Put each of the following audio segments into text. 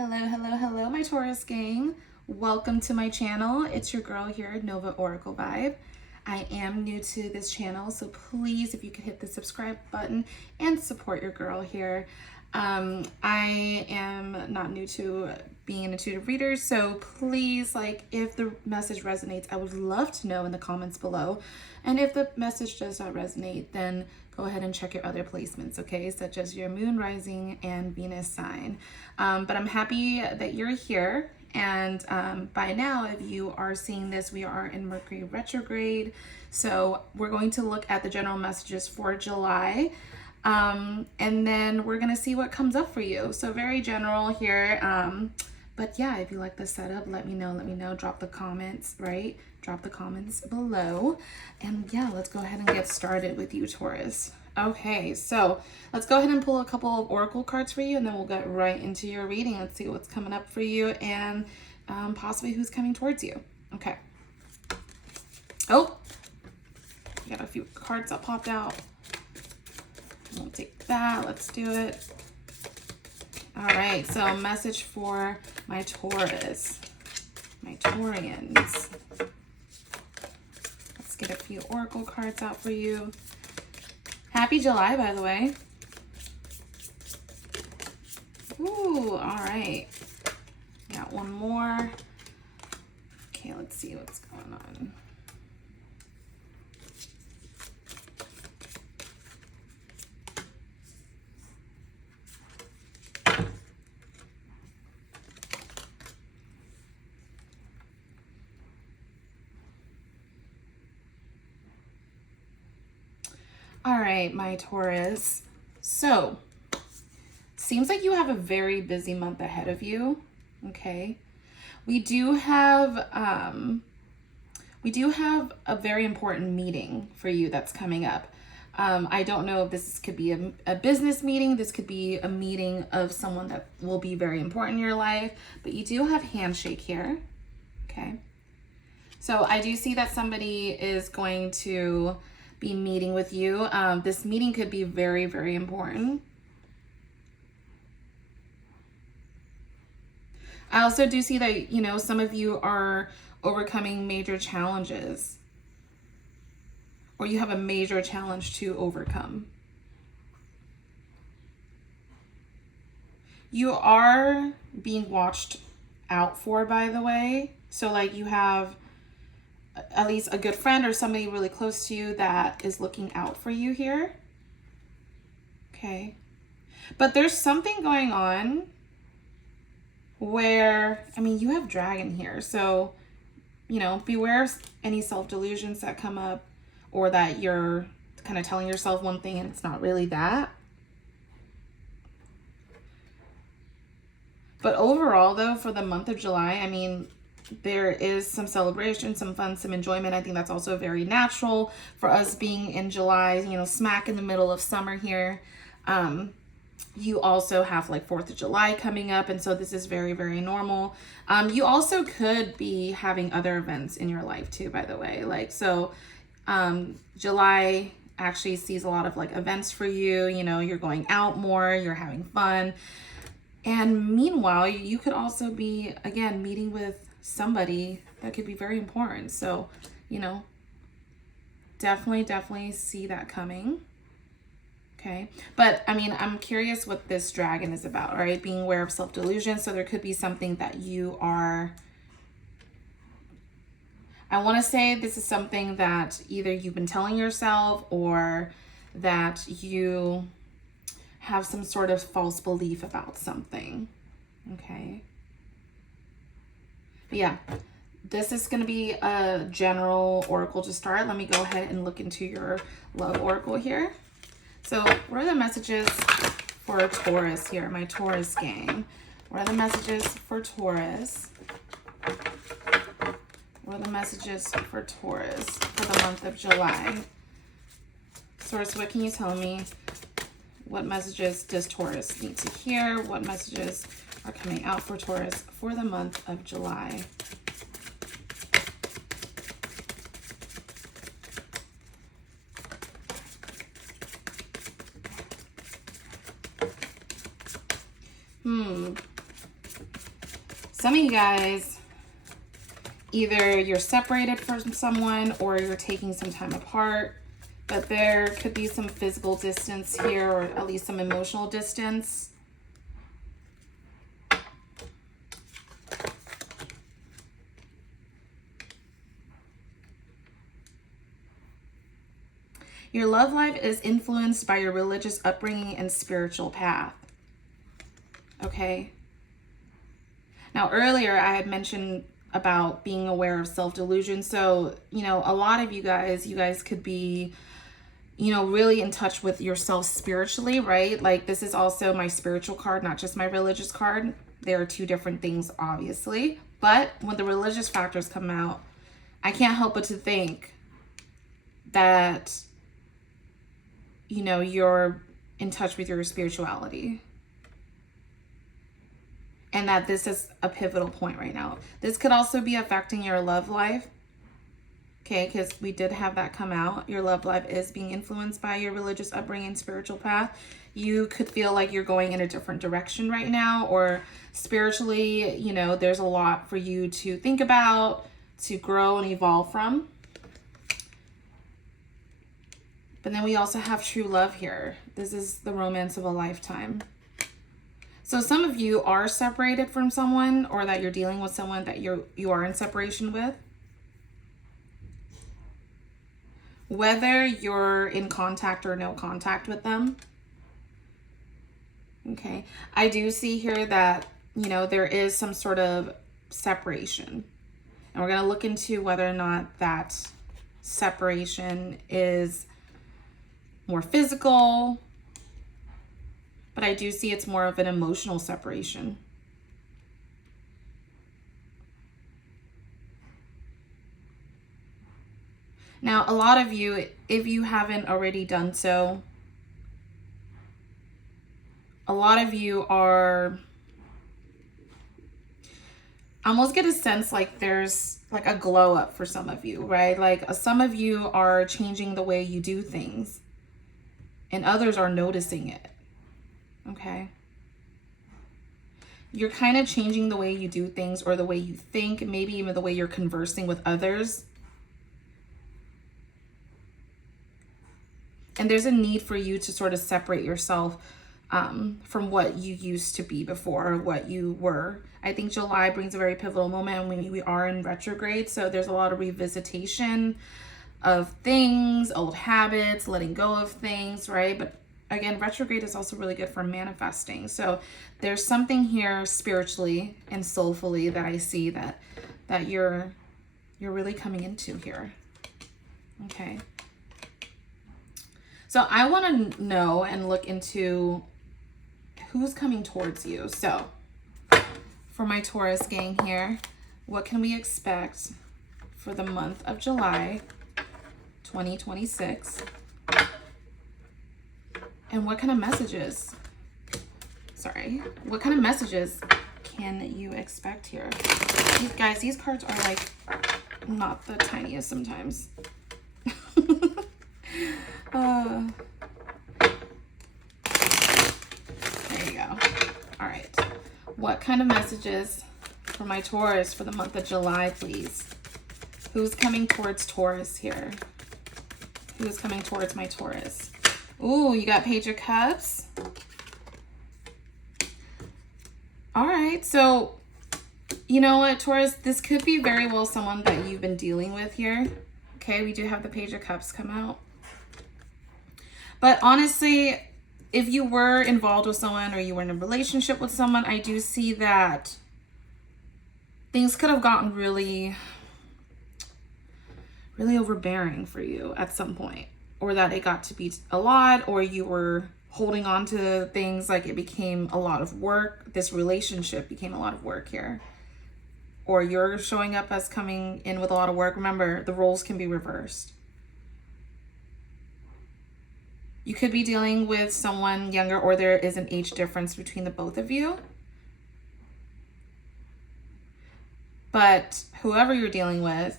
Hello, hello, hello, my Taurus gang. Welcome to my channel. It's your girl here, Nova Oracle Vibe. I am new to this channel, so please, if you could hit the subscribe button and support your girl here. I am not new to being an intuitive reader, so please, if the message resonates, I would love to know in the comments below. And if the message does not resonate, then go ahead and check your other placements, okay? Such as your moon, rising, and Venus sign. But I'm happy that you're here. And by now, if you are seeing this, we are in Mercury retrograde. So we're going to look at the general messages for July. And then we're going to see what comes up for you. So very general here. But yeah, if you like the setup, let me know, drop the comments, right? Drop the comments below. And yeah, let's go ahead and get started with you, Taurus. Okay, so let's go ahead and pull a couple of oracle cards for you, and then we'll get right into your reading. Let's see what's coming up for you and possibly who's coming towards you. Okay. Oh, we got a few cards that popped out. We'll take that. Let's do it. All right, so message for my Taurus, my Taurians. Let's get a few oracle cards out for you. Happy July, by the way. Ooh, all right. Got one more. Okay, let's see what's going on. All right, my Taurus. So, seems like you have a very busy month ahead of you. Okay. We do have a very important meeting for you that's coming up. I don't know if this could be a business meeting. This could be a meeting of someone that will be very important in your life, but you do have handshake here. Okay. So I do see that somebody is going to be meeting with you. This meeting could be very, very important. I also do see that, some of you are overcoming major challenges, or you have a major challenge to overcome. You are being watched out for, by the way. So you have at least a good friend or somebody really close to you that is looking out for you here. Okay. But there's something going on where, you have dragon here. So, beware of any self-delusions that come up, or that you're kind of telling yourself one thing and it's not really that. But overall, though, for the month of July, there is some celebration, some fun, some enjoyment. I think that's also very natural for us being in July, smack in the middle of summer here. You also have 4th of July coming up, and so this is very, very normal. You also could be having other events in your life too, by the way. July actually sees a lot of events for you. You're going out more, you're having fun. And meanwhile, you could also be, again, meeting with somebody that could be very important. So, definitely see that coming. Okay. But I'm curious what this dragon is about, right? Being aware of self-delusion. So there could be something that you are, I want to say this is something that either you've been telling yourself, or that you have some sort of false belief about something. Okay. But yeah, this is going to be a general oracle to start. Let me go ahead and look into your love oracle here. So what are the messages for Taurus here, my Taurus gang? What are the messages for Taurus? What are the messages for Taurus for the month of July? Source, what can you tell me? What messages does Taurus need to hear? What messages are coming out for Taurus for the month of July? Some of you guys, either you're separated from someone or you're taking some time apart, but there could be some physical distance here, or at least some emotional distance. Your love life is influenced by your religious upbringing and spiritual path. Okay. Now, earlier I had mentioned about being aware of self-delusion. So, you know, a lot of you guys could be, you know, really in touch with yourself spiritually, right? Like, this is also my spiritual card, not just my religious card. There are two different things, obviously. But when the religious factors come out, I can't help but to think that, you know, you're in touch with your spirituality. And that this is a pivotal point right now. This could also be affecting your love life. Okay, because we did have that come out. Your love life is being influenced by your religious upbringing and spiritual path. You could feel like you're going in a different direction right now, or spiritually, you know, there's a lot for you to think about, to grow and evolve from. But then we also have true love here. This is the romance of a lifetime. So some of you are separated from someone, or that you're dealing with someone that you are in separation with. Whether you're in contact or no contact with them. Okay. I do see here that, you know, there is some sort of separation. And we're going to look into whether or not that separation is more physical. But I do see it's more of an emotional separation. Now, a lot of you, if you haven't already done so, a lot of you are, I almost get a sense like there's like a glow up for some of you, right? Like some of you are changing the way you do things, and others are noticing it. Okay. You're kind of changing the way you do things, or the way you think, maybe even the way you're conversing with others. And there's a need for you to sort of separate yourself from what you used to be before, or what you were. I think July brings a very pivotal moment, and we are in retrograde. So there's a lot of revisitation of things, old habits, letting go of things, right? But again, retrograde is also really good for manifesting. So there's something here spiritually and soulfully that I see that you're really coming into here. Okay. So I want to know and look into who's coming towards you. So for my Taurus gang here, what can we expect for the month of July 2026? And what kind of messages, what kind of messages can you expect here? These cards are like not the tiniest sometimes. There you go. All right. What kind of messages for my Taurus for the month of July, please? Who's coming towards Taurus here? Who's coming towards my Taurus? Ooh, you got Page of Cups. All right. So, you know what, Taurus? This could be very well someone that you've been dealing with here. Okay, we do have the Page of Cups come out. But honestly, if you were involved with someone, or you were in a relationship with someone, I do see that things could have gotten really, really overbearing for you at some point, or that it got to be a lot, or you were holding on to things, like it became a lot of work. This relationship became a lot of work here. Or you're showing up as coming in with a lot of work. Remember, the roles can be reversed. You could be dealing with someone younger, or there is an age difference between the both of you. But whoever you're dealing with,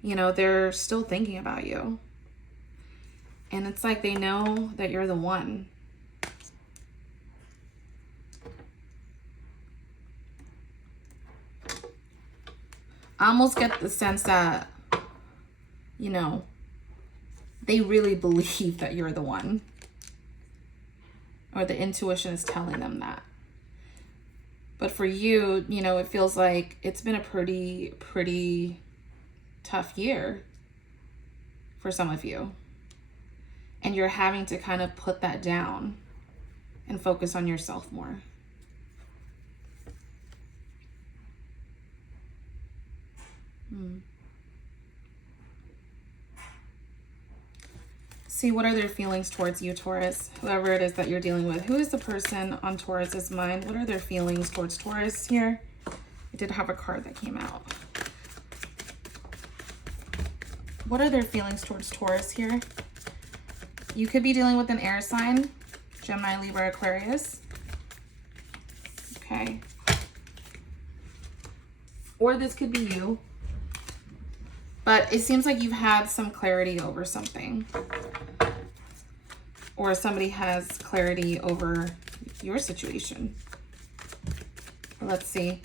you know, they're still thinking about you. And it's like they know that you're the one. I almost get the sense that, you know, they really believe that you're the one. Or the intuition is telling them that. But for you, you know, it feels like it's been a pretty tough year for some of you. And you're having to kind of put that down and focus on yourself more. See, what are their feelings towards you, Taurus? Whoever it is that you're dealing with. Who is the person on Taurus's mind? What are their feelings towards Taurus here? I did have a card that came out. What are their feelings towards Taurus here? You could be dealing with an air sign. Gemini, Libra, Aquarius. Okay. Or this could be you. But it seems like you've had some clarity over something. Or somebody has clarity over your situation. Let's see.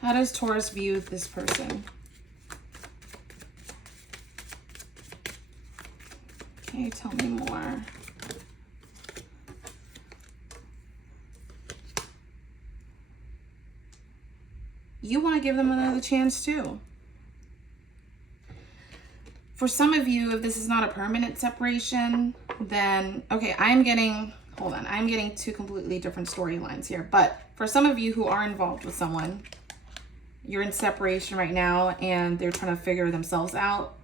How does Taurus view this person? Okay, tell me more. You want to give them another chance too. For some of you, if this is not a permanent separation, then, okay, I'm getting two completely different storylines here. But for some of you who are involved with someone, you're in separation right now and they're trying to figure themselves out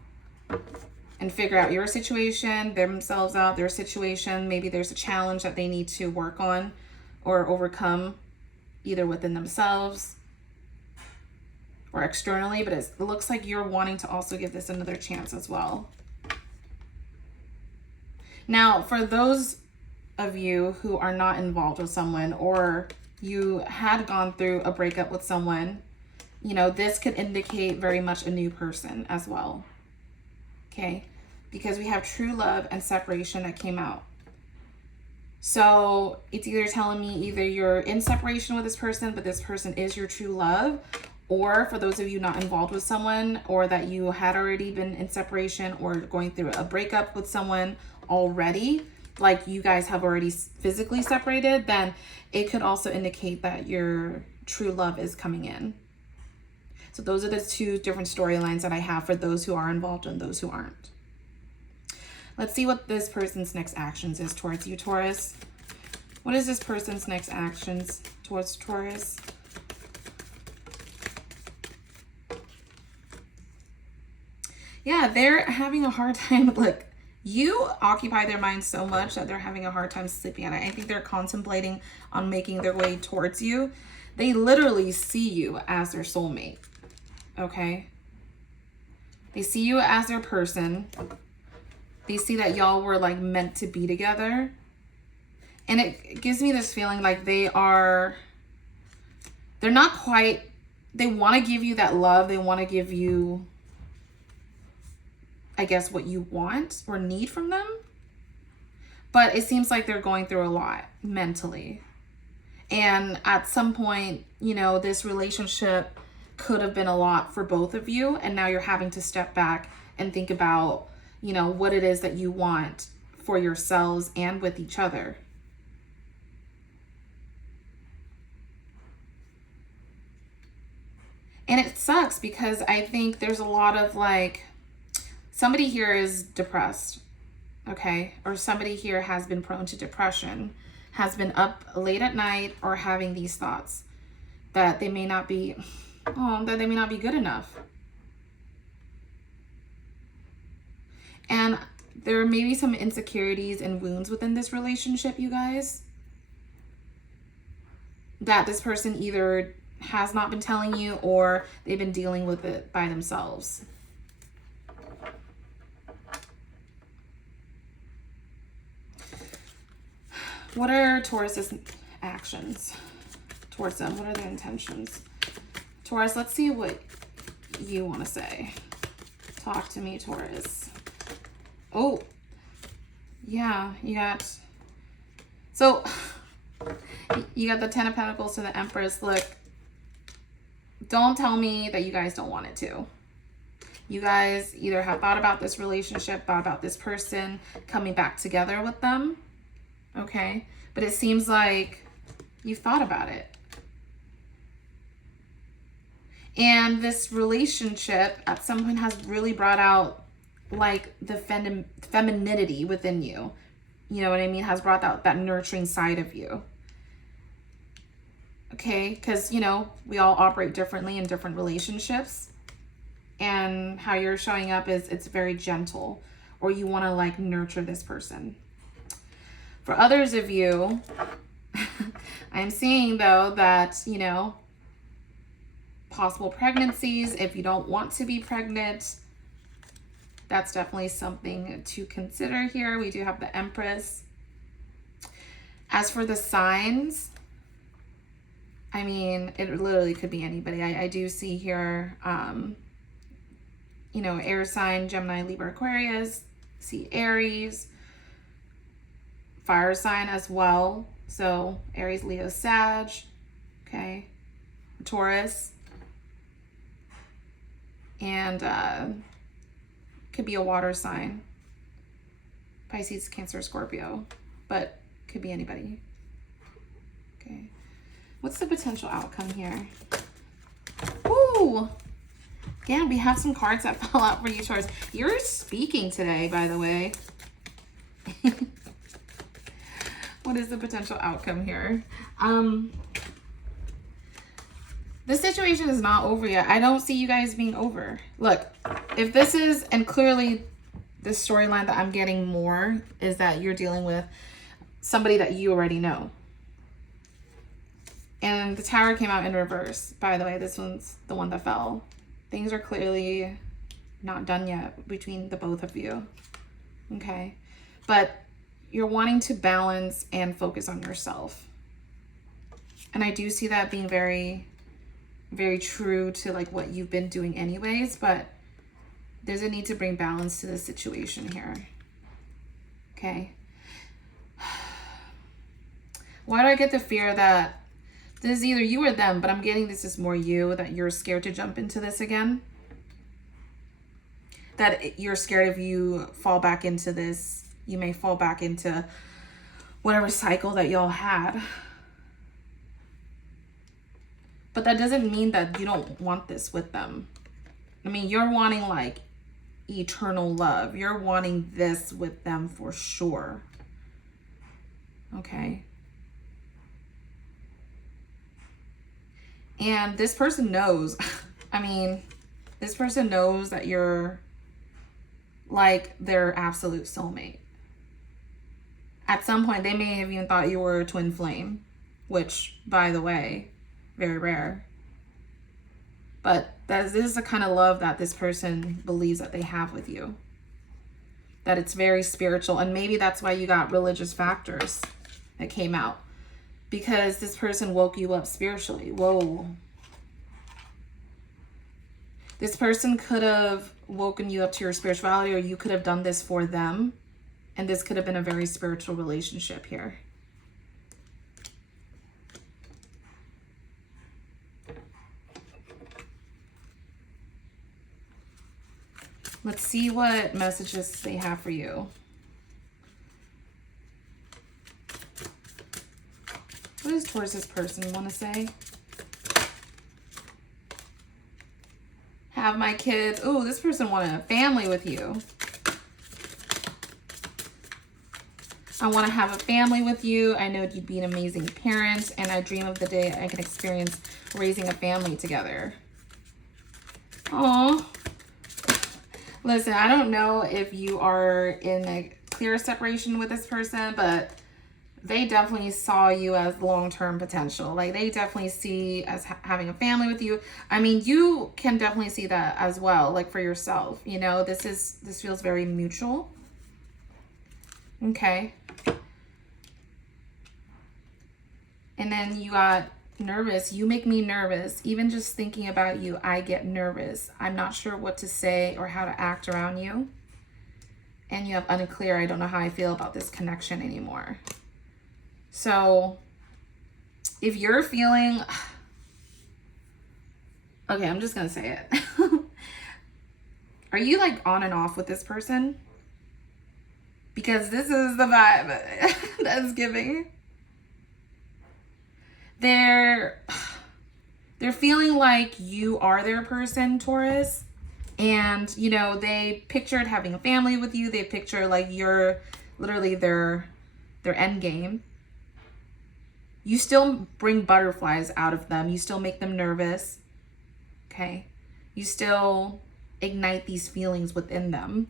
and figure out your situation, themselves out, their situation. Maybe there's a challenge that they need to work on or overcome, either within themselves or externally, but it looks like you're wanting to also give this another chance as well. Now, for those of you who are not involved with someone, or you had gone through a breakup with someone, you know, this could indicate very much a new person as well. Okay? Because we have true love and separation that came out. So it's either telling me either you're in separation with this person, but this person is your true love, or for those of you not involved with someone, or that you had already been in separation or going through a breakup with someone already, like you guys have already physically separated, then it could also indicate that your true love is coming in. So those are the two different storylines that I have for those who are involved and those who aren't. Let's see what this person's next actions is towards you, Taurus. What is this person's next actions towards Taurus? Yeah, they're having a hard time. Look, you occupy their mind so much that they're having a hard time sleeping at night. I think they're contemplating on making their way towards you. They literally see you as their soulmate, okay? They see you as their person. They see that y'all were like meant to be together. And it gives me this feeling like they're not quite, they want to give you that love. They want to give you, I guess, what you want or need from them. But it seems like they're going through a lot mentally. And at some point, you know, this relationship could have been a lot for both of you. And now you're having to step back and think about, you know, what it is that you want for yourselves and with each other. And it sucks because I think there's a lot of like, somebody here is depressed, okay? Or somebody here has been prone to depression, has been up late at night or having these thoughts that they may not be, that they may not be good enough. And there may be some insecurities and wounds within this relationship, you guys, that this person either has not been telling you or they've been dealing with it by themselves. What are Taurus's actions towards them? What are their intentions? Taurus, let's see what you want to say. Talk to me, Taurus. Oh, yeah, you got... So, You got the Ten of Pentacles to the Empress. Look, don't tell me that you guys don't want it to. You guys either have thought about this relationship, thought about this person, coming back together with them, okay? But it seems like you've thought about it. And this relationship at some point has really brought out like the femininity within you. You know what I mean? Has brought out that nurturing side of you. Okay? Because, you know, we all operate differently in different relationships. And how you're showing up is it's very gentle, or you want to like nurture this person. For others of you, I'm seeing though that, you know, possible pregnancies, if you don't want to be pregnant, that's definitely something to consider here. We do have the Empress. As for the signs, I mean, it literally could be anybody. I do see here, you know, air sign, Gemini, Libra, Aquarius, see Aries, fire sign as well. So Aries, Leo, Sag, okay, Taurus, and could be a water sign, Pisces, Cancer, Scorpio, but could be anybody. Okay, what's the potential outcome here? Ooh. Again, we have some cards that fell out for you, Taurus. You're speaking today, by the way. What is the potential outcome here? This situation is not over yet. I don't see you guys being over. Look, if this is, and clearly the storyline that I'm getting more is that you're dealing with somebody that you already know. And the Tower came out in reverse. By the way, this one's the one that fell. Things are clearly not done yet between the both of you. Okay. But you're wanting to balance and focus on yourself. And I do see that being very, very true to like what you've been doing anyways, but there's a need to bring balance to the situation here. Okay. Why do I get the fear that this is either you or them, but I'm getting this is more you, that you're scared to jump into this again? That you're scared if you fall back into this, you may fall back into whatever cycle that y'all had. But that doesn't mean that you don't want this with them. I mean, you're wanting like eternal love. You're wanting this with them for sure. Okay. And this person knows, I mean, this person knows that you're like their absolute soulmate. At some point, they may have even thought you were a twin flame, which, by the way, very rare. But this is the kind of love that this person believes that they have with you. That it's very spiritual. And maybe that's why you got religious factors that came out. Because this person woke you up spiritually. Whoa. This person could have woken you up to your spirituality, or you could have done this for them. And this could have been a very spiritual relationship here. Let's see what messages they have for you. What does Taurus's person want to say? Have my kids. Oh, this person wanted a family with you. I want to have a family with you. I know you'd be an amazing parent, and I dream of the day I can experience raising a family together. Oh, listen, I don't know if you are in a clear separation with this person, but they definitely saw you as long-term potential. Like, they definitely see as having a family with you. I mean, you can definitely see that as well, like for yourself. You know, this feels very mutual. Okay. And then you got nervous. You make me nervous. Even just thinking about you, I get nervous. I'm not sure what to say or how to act around you. And you have unclear, I don't know how I feel about this connection anymore. So if you're feeling, okay, I'm just going to say it. Are you like on and off with this person? Because this is the vibe that's giving. They're feeling like you are their person, Taurus. And, you know, they pictured having a family with you. They picture like you're literally their end game. You still bring butterflies out of them. You still make them nervous. Okay. You still ignite these feelings within them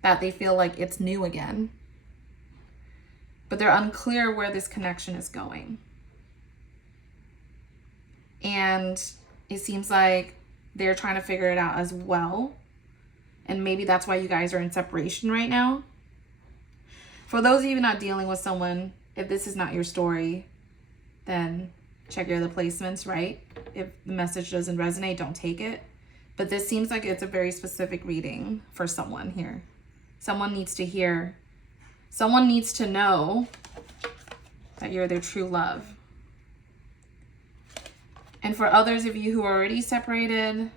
that they feel like it's new again. But they're unclear where this connection is going. And it seems like they're trying to figure it out as well. And maybe that's why you guys are in separation right now. For those of you not dealing with someone, if this is not your story, then check your other placements, right? If the message doesn't resonate, don't take it. But this seems like it's a very specific reading for someone here. Someone needs to hear, someone needs to know that you're their true love. And for others of you who are already separated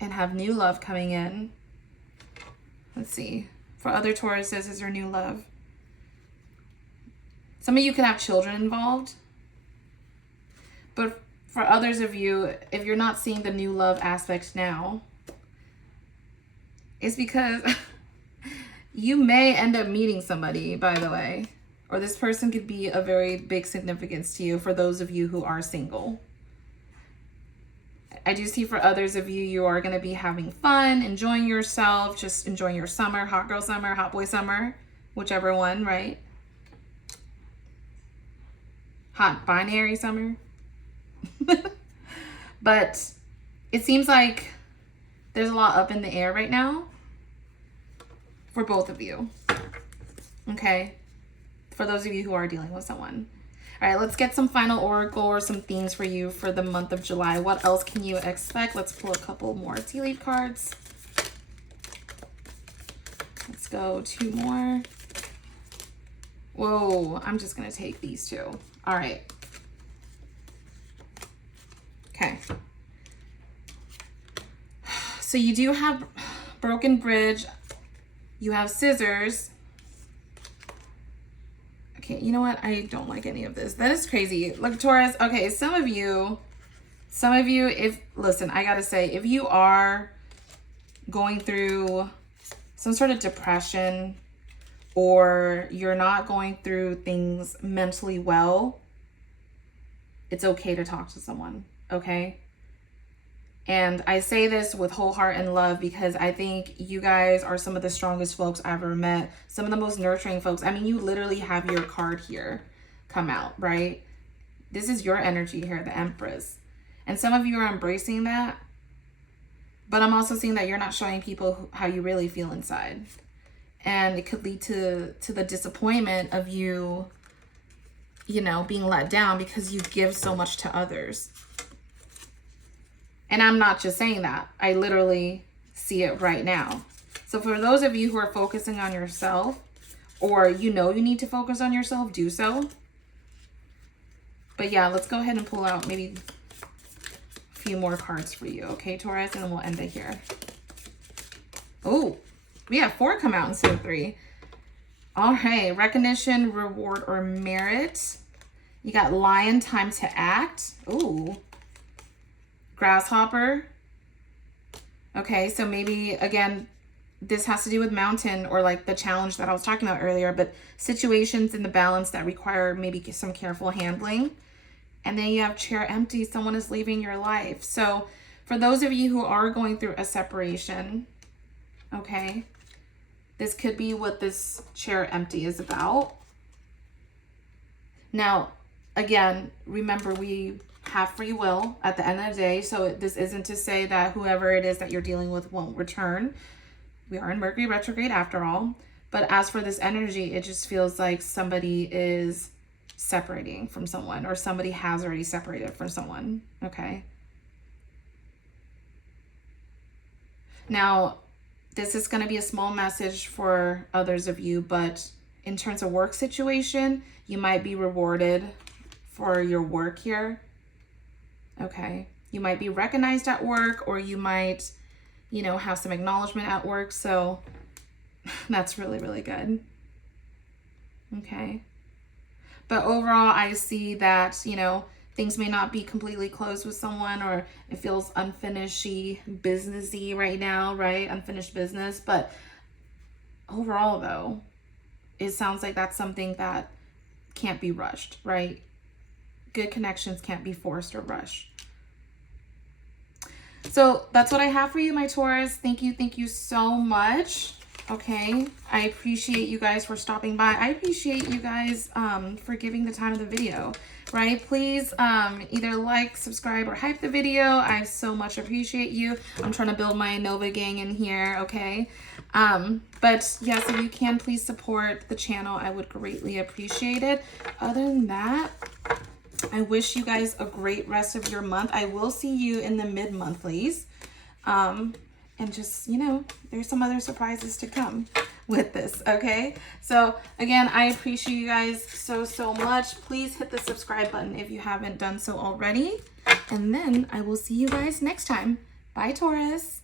and have new love coming in, let's see. For other Tauruses, is there new love? Some of you could have children involved. But for others of you, if you're not seeing the new love aspect now, it's because you may end up meeting somebody, by the way. Or this person could be a very big significance to you for those of you who are single. I do see for others of you, you are going to be having fun, enjoying yourself, just enjoying your summer, hot girl summer, hot boy summer, whichever one, right? Hot binary summer. But it seems like there's a lot up in the air right now for both of you. Okay? For those of you who are dealing with someone. All right, let's get some final oracle or some themes for you for the month of July. What else can you expect? Let's pull a couple more tea leaf cards. Let's go 2 more. Whoa, I'm just going to take these 2. All right. Okay. So you do have broken bridge. You have scissors. Okay, you know what? I don't like any of this. That is crazy. Look, Taurus. Okay, some of you, listen, I gotta say, if you are going through some sort of depression or you're not going through things mentally well, it's okay to talk to someone, okay? And I say this with whole heart and love because I think you guys are some of the strongest folks I've ever met. Some of the most nurturing folks. I mean, you literally have your card here come out, right? This is your energy here, the Empress. And some of you are embracing that. But I'm also seeing that you're not showing people how you really feel inside. And it could lead to the disappointment of you, you know, being let down because you give so much to others. And I'm not just saying that. I literally see it right now. So for those of you who are focusing on yourself, or you know you need to focus on yourself, do so. But yeah, let's go ahead and pull out maybe a few more cards for you. Okay, Taurus, and then we'll end it here. Oh, we have 4 come out instead of 3. All right, recognition, reward, or merit. You got lion, time to act. Ooh. Grasshopper. Okay, so maybe, again, this has to do with mountain or like the challenge that I was talking about earlier, but situations in the balance that require maybe some careful handling. And then you have chair empty. Someone is leaving your life. So for those of you who are going through a separation, okay, this could be what this chair empty is about. Now, again, remember, we have free will at the end of the day. So this isn't to say that whoever it is that you're dealing with won't return. We are in Mercury retrograde after all. But as for this energy, it just feels like somebody is separating from someone, or somebody has already separated from someone. Okay. Now, this is going to be a small message for others of you, but in terms of work situation, you might be rewarded for your work here. Okay. You might be recognized at work, or you might, you know, have some acknowledgement at work. So that's really, really good. Okay. But overall, I see that, you know, things may not be completely closed with someone, or it feels unfinished-y, businessy right now, right? Unfinished business. But overall, though, it sounds like that's something that can't be rushed, right? Good connections can't be forced or rushed. So that's what I have for you, my Taurus. Thank you so much. Okay, I appreciate you guys for stopping by. I appreciate you guys for giving the time of the video, right? Please either like, subscribe, or hype the video. I so much appreciate you. I'm trying to build my Nova gang in here, okay? But yes, if you can, please support the channel. I would greatly appreciate it. Other than that, I wish you guys a great rest of your month. I will see you in the mid-monthlies. And just, you know, there's some other surprises to come with this, okay? So, again, I appreciate you guys so much. Please hit the subscribe button if you haven't done so already. And then I will see you guys next time. Bye, Taurus.